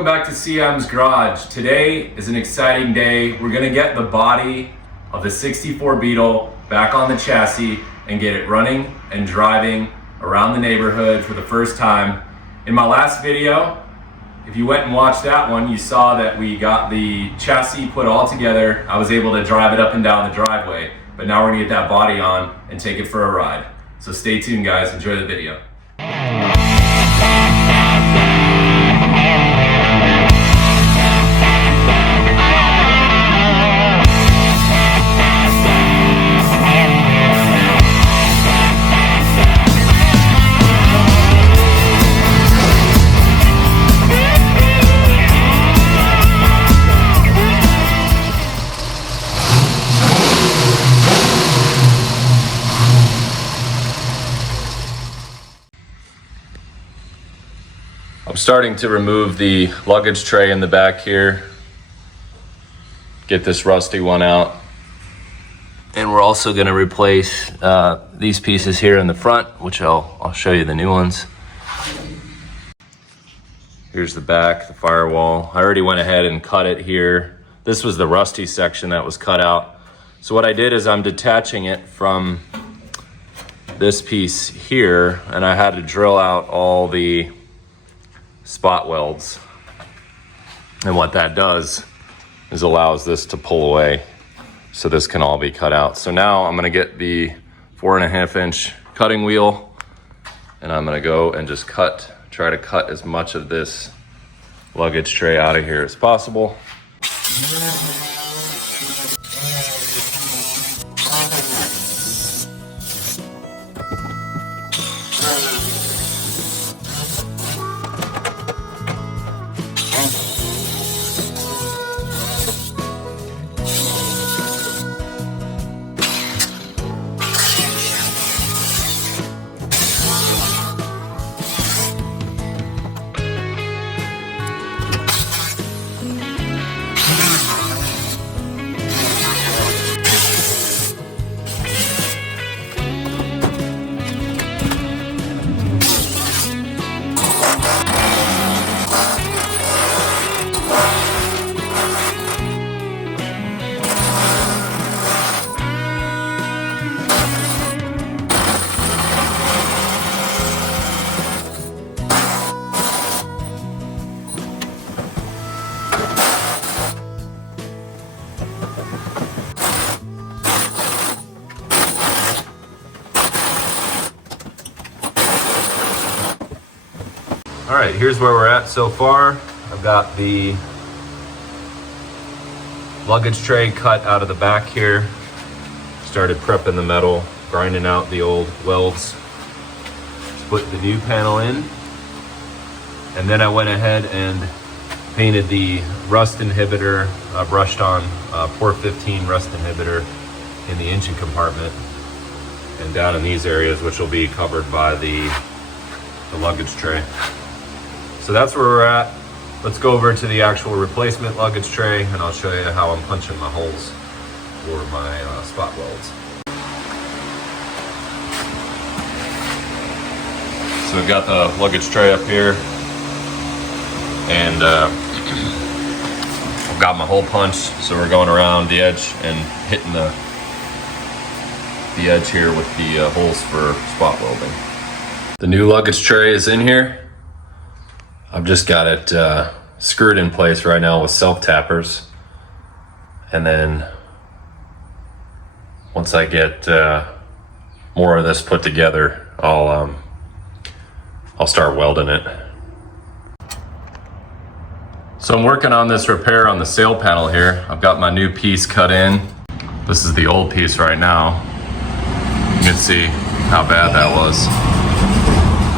welcome back to CM's Garage. Today is an exciting day. We're gonna get the body of the 64 Beetle back on the chassis and get it running and driving around the neighborhood for the first time. In my last video, if you went and watched that one, you saw that we got the chassis put all together. I was able to drive it up and down the driveway, but now we're gonna get that body on and take it for a ride. So stay tuned, guys, enjoy the video. I'm starting to remove the luggage tray in the back here, get this rusty one out. And we're also gonna replace these pieces here in the front, which I'll show you the new ones. Here's the back, the firewall. I already went ahead and cut it here. This was the rusty section that was cut out. So what I did is I'm detaching it from this piece here, and I had to drill out all the spot welds, and what that does is allows this to pull away, so this can all be cut out. So now I'm going to get the 4.5 inch cutting wheel, and I'm going to go and just try to cut as much of this luggage tray out of here as possible. All right, here's where we're at so far. I've got the luggage tray cut out of the back here. Started prepping the metal, grinding out the old welds. Put the new panel in. And then I went ahead and painted the rust inhibitor, brushed on 415 rust inhibitor in the engine compartment and down in these areas, which will be covered by the luggage tray. So that's where we're at. Let's go over to the actual replacement luggage tray, and I'll show you how I'm punching my holes for my spot welds. So we've got the luggage tray up here, and I've got my hole punched. So we're going around the edge and hitting the edge here with the holes for spot welding. The new luggage tray is in here. I've just got it screwed in place right now with self-tappers. And then once I get more of this put together, I'll start welding it. So I'm working on this repair on the sail panel here. I've got my new piece cut in. This is the old piece right now. You can see how bad that was.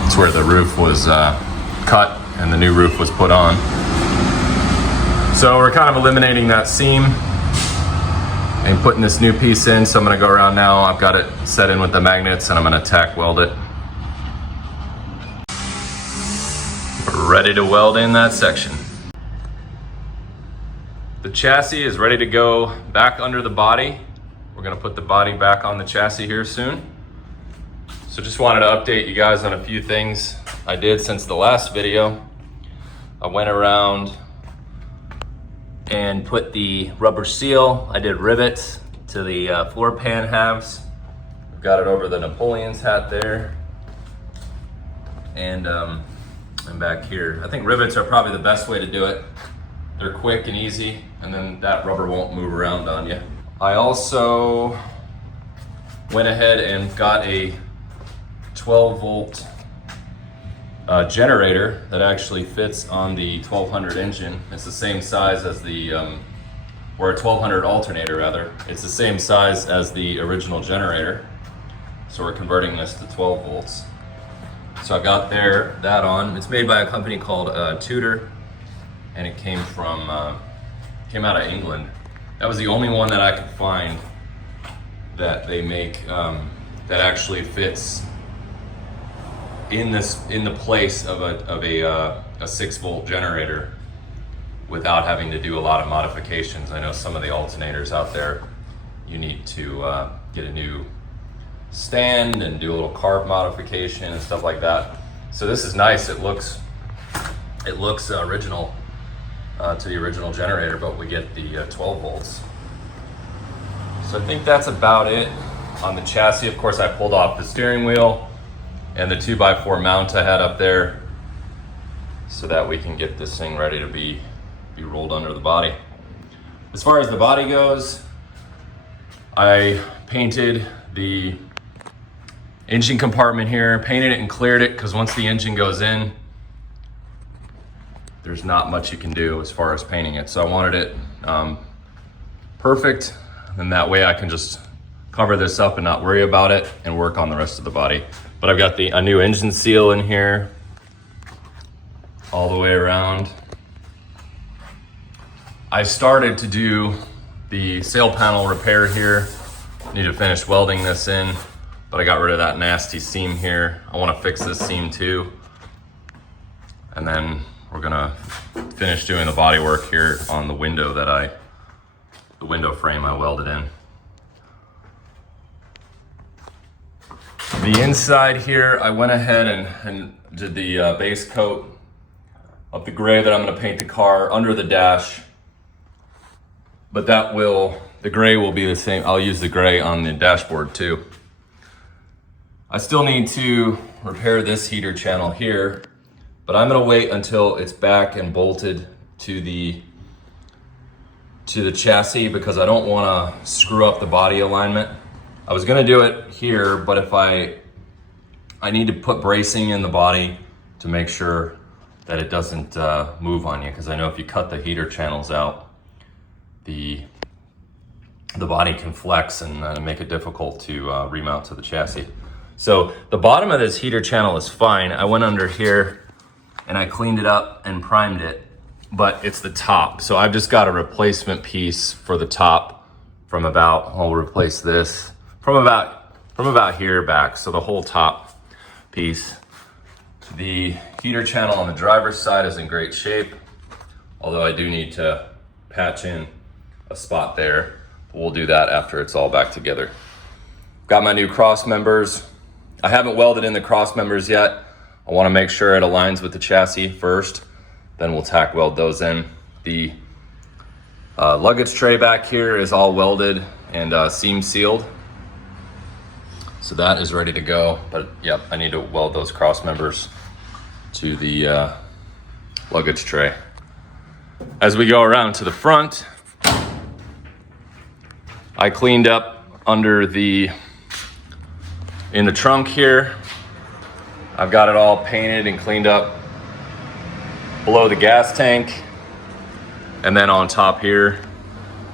It's where the roof was cut and the new roof was put on. So we're kind of eliminating that seam and putting this new piece in. So I'm gonna go around now. I've got it set in with the magnets and I'm gonna tack weld it. We're ready to weld in that section. The chassis is ready to go back under the body. We're gonna put the body back on the chassis here soon. So just wanted to update you guys on a few things I did since the last video. I went around and put the rubber seal. I did rivets to the floor pan halves. Got it over the Napoleon's hat there. And back here. I think rivets are probably the best way to do it. They're quick and easy, and then that rubber won't move around on you. I also went ahead and got a 12 volt generator that actually fits on the 1200 engine. It's the same size as the, or a 1200 alternator rather. It's the same size as the original generator. So we're converting this to 12 volts. So I got that on. It's made by a company called Tudor, and it came out of England. That was the only one that I could find that they make that actually fits in the place of a 6 volt generator without having to do a lot of modifications. I know some of the alternators out there, you need to get a new stand and do a little carb modification and stuff like that. So this is nice. It looks original to the original generator, but we get the 12 volts. So I think that's about it on the chassis. Of course, I pulled off the steering wheel and the 2x4 mount I had up there so that we can get this thing ready to be rolled under the body. As far as the body goes, I painted the engine compartment here, painted it and cleared it, because once the engine goes in, there's not much you can do as far as painting it. So I wanted it perfect, and that way I can just cover this up and not worry about it and work on the rest of the body. But I've got a new engine seal in here all the way around. I started to do the sail panel repair here. Need to finish welding this in, but I got rid of that nasty seam here. I want to fix this seam too. And then we're gonna finish doing the body work here on the window the window frame I welded in. The inside here, I went ahead and did the base coat of the gray that I'm gonna paint the car under the dash. But the gray will be the same. I'll use the gray on the dashboard too. I still need to repair this heater channel here, but I'm gonna wait until it's back and bolted to the chassis, because I don't wanna screw up the body alignment. I was gonna do it here, but if I need to put bracing in the body to make sure that it doesn't move on you, because I know if you cut the heater channels out, the body can flex and make it difficult to remount to the chassis. So the bottom of this heater channel is fine. I went under here and I cleaned it up and primed it, but it's the top. So I've just got a replacement piece for the top from I'll replace this from about here back. So the whole top piece. The heater channel on the driver's side is in great shape, although I do need to patch in a spot there. We'll do that after it's all back together. Got my new cross members. I haven't welded in the cross members yet. I want to make sure it aligns with the chassis first, then we'll tack weld those in. The luggage tray back here is all welded and seam sealed. So that is ready to go, but yep, I need to weld those cross members to the luggage tray. As we go around to the front, I cleaned up under in the trunk here. I've got it all painted and cleaned up below the gas tank and then on top here.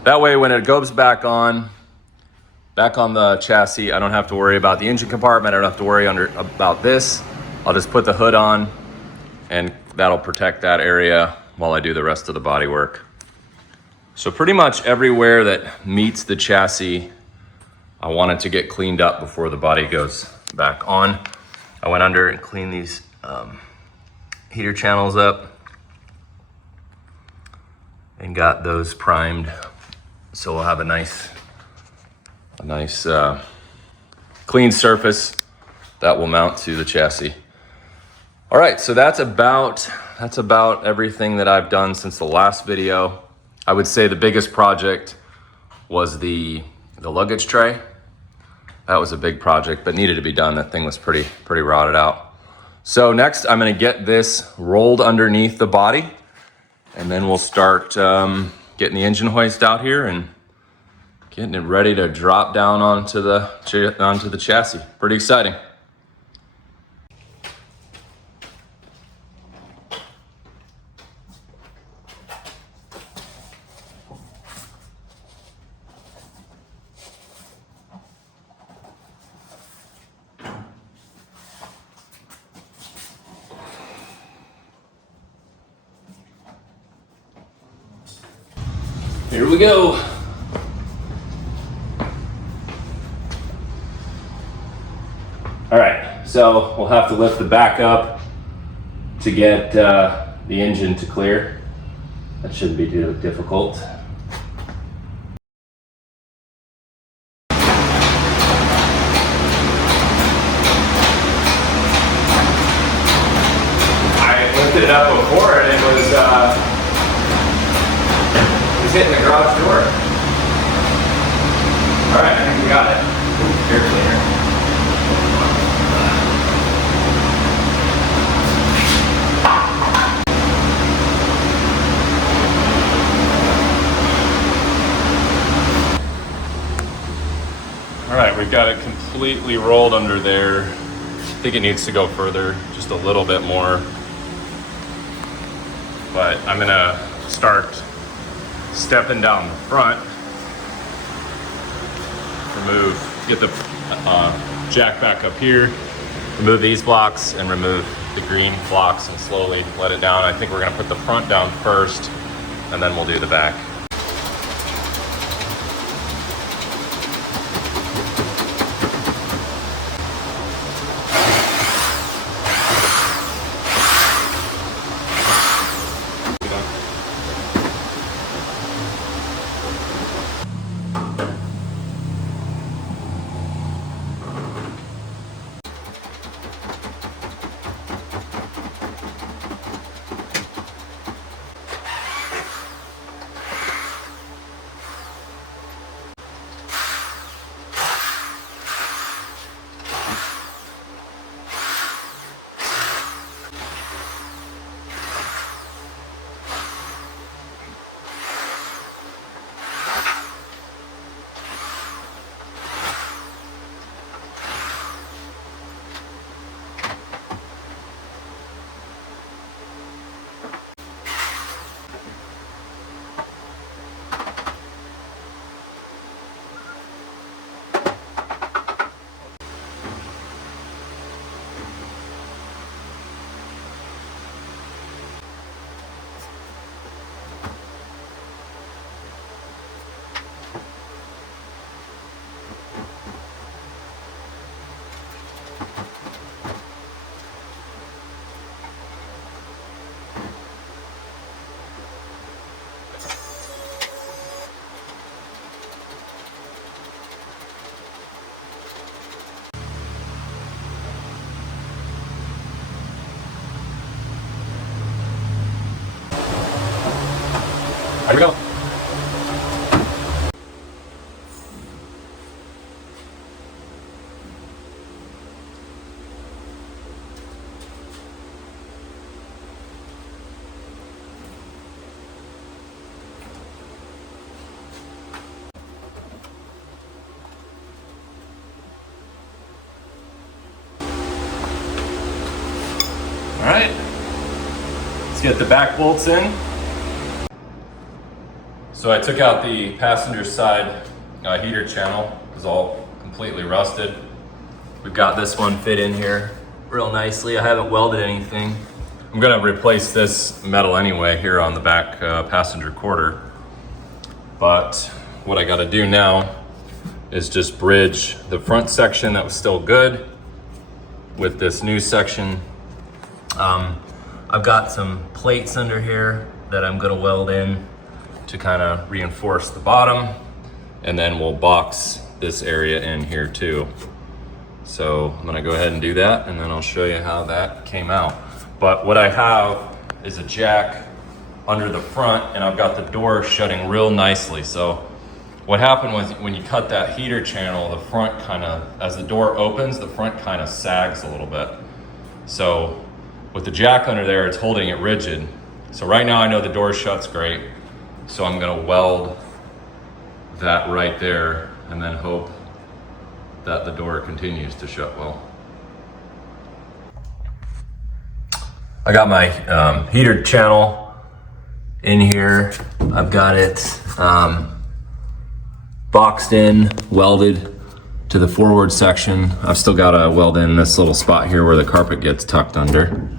That way when it goes back on the chassis, I don't have to worry about the engine compartment. I don't have to worry about this. I'll just put the hood on and that'll protect that area while I do the rest of the body work. So pretty much everywhere that meets the chassis, I want it to get cleaned up before the body goes back on. I went under and cleaned these heater channels up and got those primed. So we'll have a nice clean surface that will mount to the chassis. All right, so that's about that's about everything that I've done since the last video. I would say the biggest project was the luggage tray. That was a big project, but needed to be done. That thing was pretty rotted out. So next I'm gonna get this rolled underneath the body, and then we'll start getting the engine hoist out here and getting it ready to drop down onto the chassis. Pretty exciting. Here we go. All right, so we'll have to lift the back up to get the engine to clear. That shouldn't be too difficult. I lifted it up before and it was hitting the garage door. All right, I think we got it. Air cleaner. All right, we've got it completely rolled under there. I think it needs to go further, just a little bit more. But I'm gonna start stepping down the front, get the jack back up here, remove these blocks and remove the green blocks and slowly let it down. I think we're gonna put the front down first and then we'll do the back. Here we go. All right, let's get the back bolts in. So I took out the passenger side heater channel. It was all completely rusted. We've got this one fit in here real nicely. I haven't welded anything. I'm gonna replace this metal anyway here on the back passenger quarter. But what I gotta do now is just bridge the front section that was still good with this new section. I've got some plates under here that I'm gonna weld in to kind of reinforce the bottom, and then we'll box this area in here too. So I'm gonna go ahead and do that, and then I'll show you how that came out. But what I have is a jack under the front, and I've got the door shutting real nicely. So what happened was when you cut that heater channel, the front kind of, as the door opens, the front kind of sags a little bit. So with the jack under there, it's holding it rigid. So right now I know the door shuts great. So I'm gonna weld that right there and then hope that the door continues to shut well. I got my heater channel in here. I've got it boxed in, welded to the forward section. I've still got to weld in this little spot here where the carpet gets tucked under.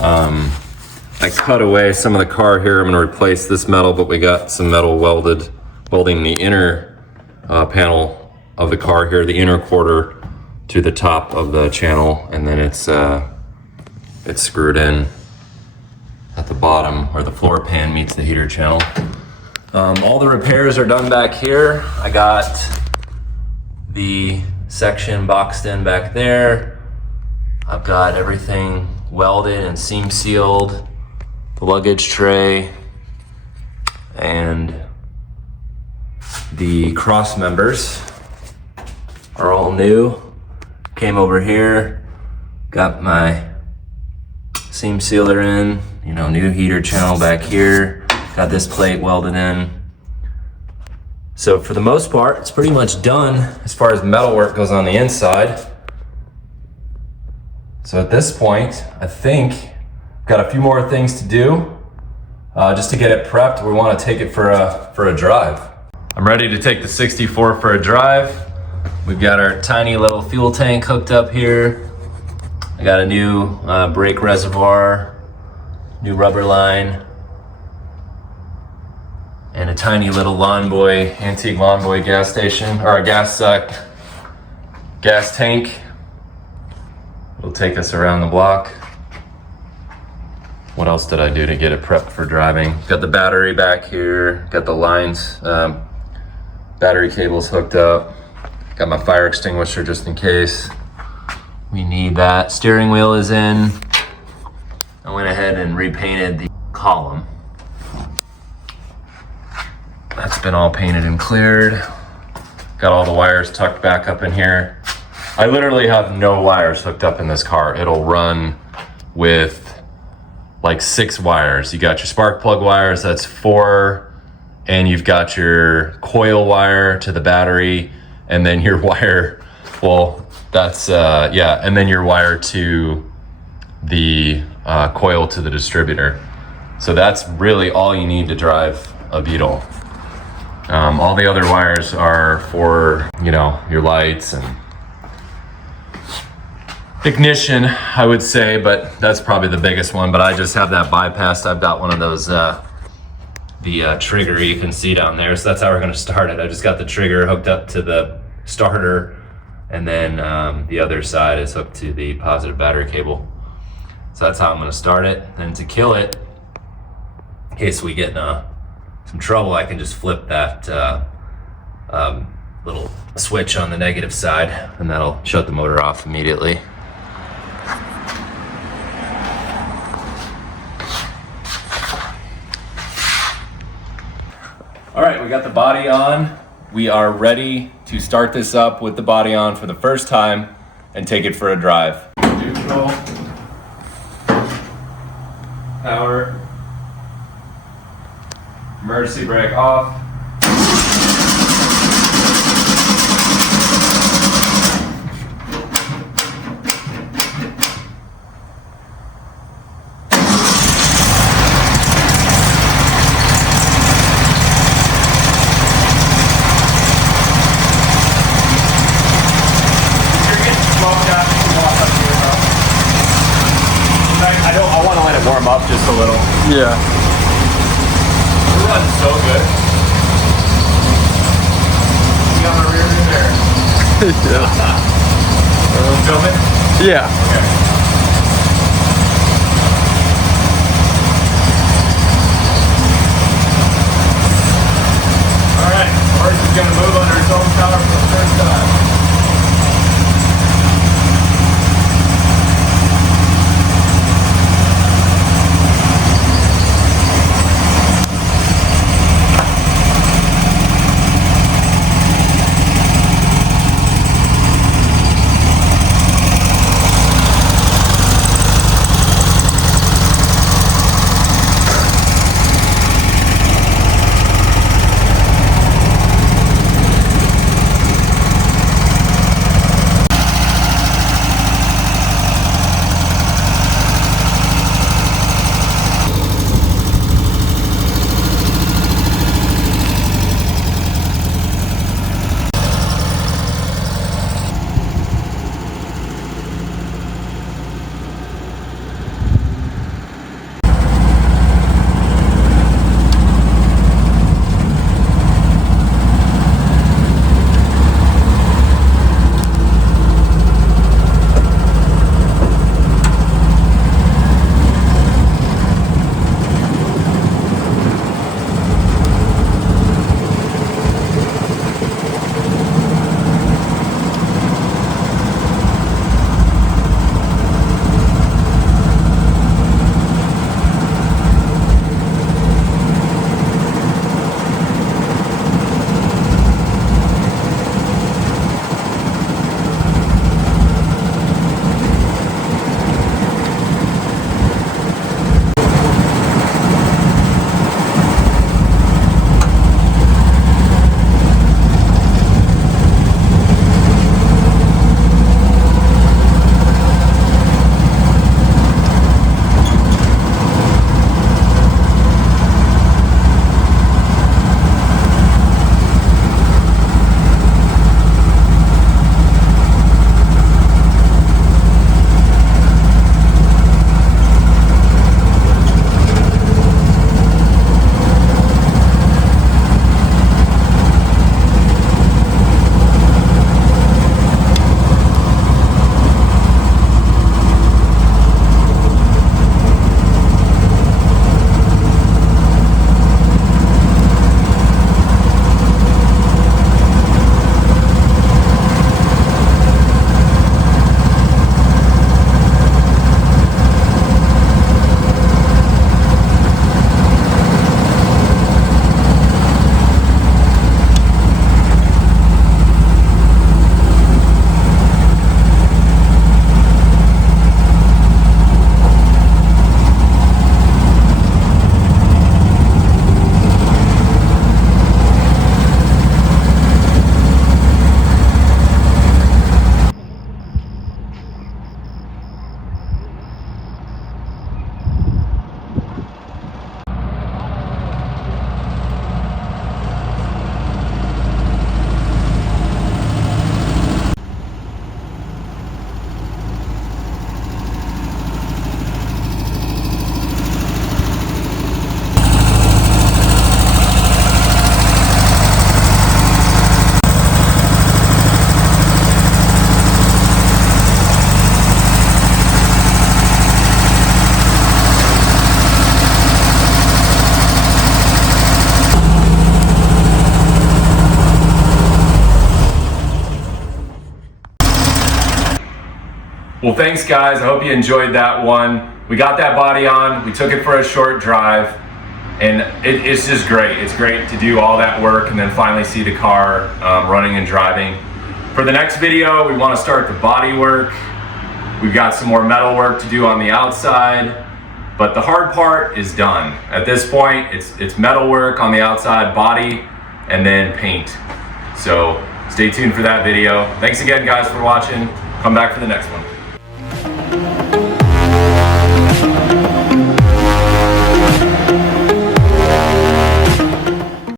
I cut away some of the car here. I'm gonna replace this metal, but we got some metal welding the inner panel of the car here, the inner quarter to the top of the channel, and then it's screwed in at the bottom where the floor pan meets the heater channel. All the repairs are done back here. I got the section boxed in back there. I've got everything welded and seam sealed, the luggage tray, and the cross members are all new. Came over here, got my seam sealer in, you know, new heater channel back here, got this plate welded in. So for the most part, it's pretty much done as far as metal work goes on the inside. So at this point, I think I've got a few more things to do just to get it prepped. We want to take it for a drive. I'm ready to take the 64 for a drive. We've got our tiny little fuel tank hooked up here. I got a new brake reservoir, new rubber line, and a tiny little antique Lawn Boy gas station, or a gas tank. It'll take us around the block. What else did I do to get it prepped for driving? Got the battery back here, got the lines, battery cables hooked up. Got my fire extinguisher just in case we need that. Steering wheel is in. I went ahead and repainted the column. That's been all painted and cleared. Got all the wires tucked back up in here. I literally have no wires hooked up in this car. It'll run with like 6 wires. You got your spark plug wires, that's 4, and you've got your coil wire to the battery, and then your wire, well, that's, and then your wire to the coil to the distributor. So that's really all you need to drive a Beetle. All the other wires are for, you know, your lights and ignition, I would say, but that's probably the biggest one. But I just have that bypassed. I've got one of those, the trigger you can see down there. So that's how we're gonna start it. I just got the trigger hooked up to the starter, and then the other side is hooked to the positive battery cable. So that's how I'm gonna start it. And to kill it, in case we get in some trouble, I can just flip that little switch on the negative side, and that'll shut the motor off immediately. All right, we got the body on. We are ready to start this up with the body on for the first time and take it for a drive. Neutral, power, emergency brake off. Warm up just a little. Yeah. It runs so good. You got my rear view there. Yeah. Filming? Yeah. Okay. All right, horse is gonna move under its own power for the first time. thanks guys. I hope you enjoyed that one. We got that body on, we took it for a short drive, and it's just great. It's great to do all that work and then finally see the car running and driving. For the next video, we want to start the body work. We've got some more metal work to do on the outside, but the hard part is done. At this point, it's metal work on the outside, body, and then paint. So stay tuned for that video. Thanks again guys for watching. Come back for the next one.